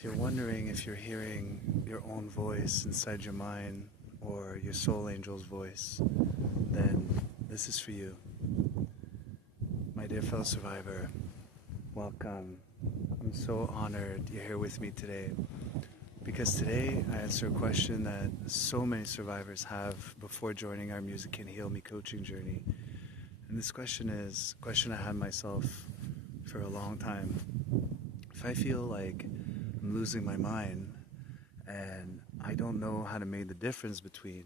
If you're wondering if you're hearing your own voice inside your mind or your soul angel's voice, then this is for you. My dear fellow survivor, welcome. I'm so honored you're here with me today because today I answer a question that so many survivors have before joining our Music Can Heal Me coaching journey. And this question is a question I had myself for a long time. If I feel like I'm losing my mind and I don't know how to make the difference between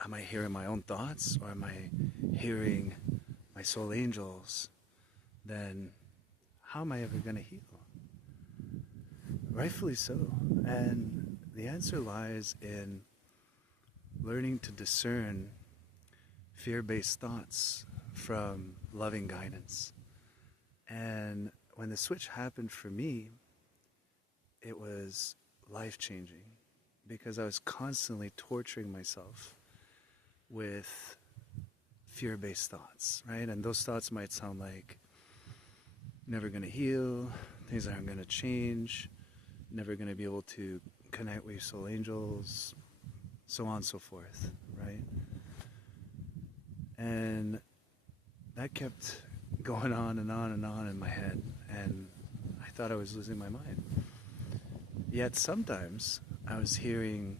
am I hearing my own thoughts or am I hearing my soul angels, then how am I ever going to heal? Rightfully so. And the answer lies in learning to discern fear-based thoughts from loving guidance. And when the switch happened for me, it was life-changing because I was constantly torturing myself with fear-based thoughts, right? And those thoughts might sound like never going to heal, things aren't going to change, never going to be able to connect with your soul angels, so on and so forth, right? And that kept going on and on and on in my head, and I thought I was losing my mind. Yet sometimes I was hearing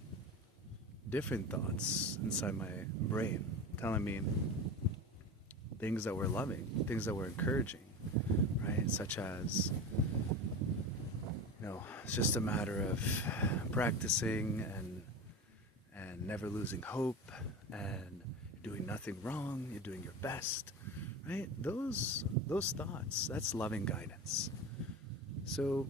different thoughts inside my brain telling me things that were loving, things that were encouraging, right? Such as, it's just a matter of practicing and never losing hope, and you're doing nothing wrong, you're doing your best, right? Those thoughts, that's loving guidance. So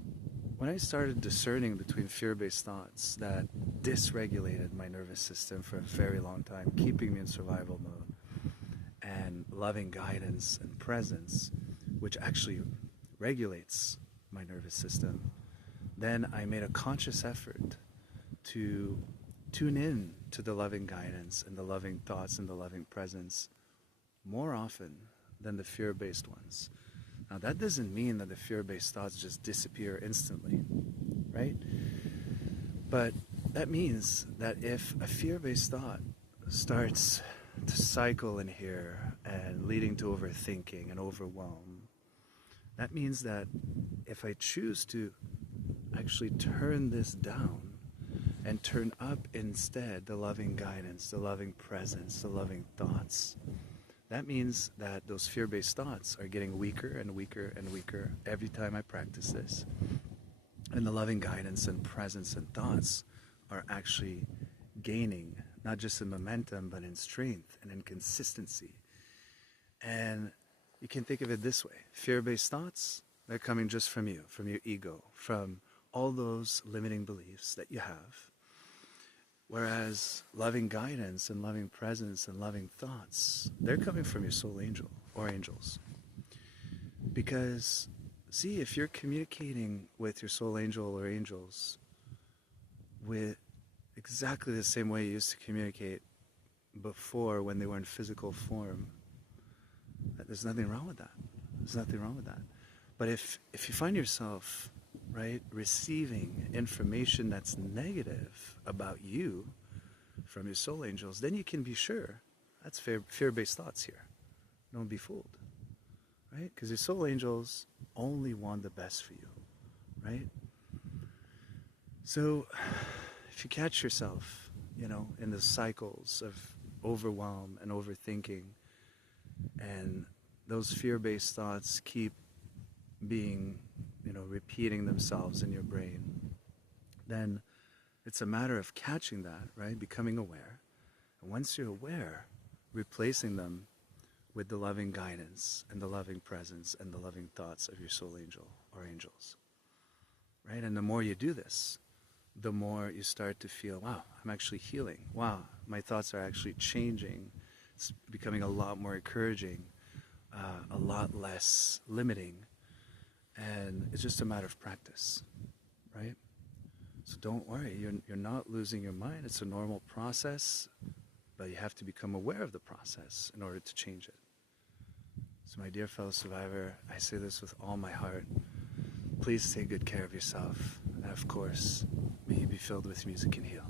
when I started discerning between fear-based thoughts that dysregulated my nervous system for a very long time, keeping me in survival mode, and loving guidance and presence, which actually regulates my nervous system, then I made a conscious effort to tune in to the loving guidance and the loving thoughts and the loving presence more often than the fear-based ones. Now that doesn't mean that the fear-based thoughts just disappear instantly, right? But that means that if a fear-based thought starts to cycle in here and leading to overthinking and overwhelm, that means that if I choose to actually turn this down and turn up instead the loving guidance, the loving presence, the loving thoughts, that means that those fear-based thoughts are getting weaker and weaker and weaker every time I practice this. And the loving guidance and presence and thoughts are actually gaining, not just in momentum, but in strength and in consistency. And you can think of it this way. Fear-based thoughts, they're coming just from you, from your ego, from all those limiting beliefs that you have. Whereas loving guidance and loving presence and loving thoughts, they're coming from your soul angel or angels. Because, see, if you're communicating with your soul angel or angels with exactly the same way you used to communicate before when they were in physical form, there's nothing wrong with that. There's nothing wrong with that. But if you find yourself, right, receiving information that's negative about you from your soul angels, then you can be sure that's fear-based thoughts here. Don't be fooled, right? Because your soul angels only want the best for you, right? So if you catch yourself, in the cycles of overwhelm and overthinking, and those fear-based thoughts keep being, repeating themselves in your brain, then it's a matter of catching that, right? Becoming aware. And once you're aware, replacing them with the loving guidance and the loving presence and the loving thoughts of your soul angel or angels, right? And the more you do this, the more you start to feel, wow, I'm actually healing. Wow, my thoughts are actually changing. It's becoming a lot more encouraging, a lot less limiting. And it's just a matter of practice, right? So don't worry, you're not losing your mind. It's a normal process, but you have to become aware of the process in order to change it. So my dear fellow survivor, I say this with all my heart. Please take good care of yourself. of course, may you be filled with music and heal.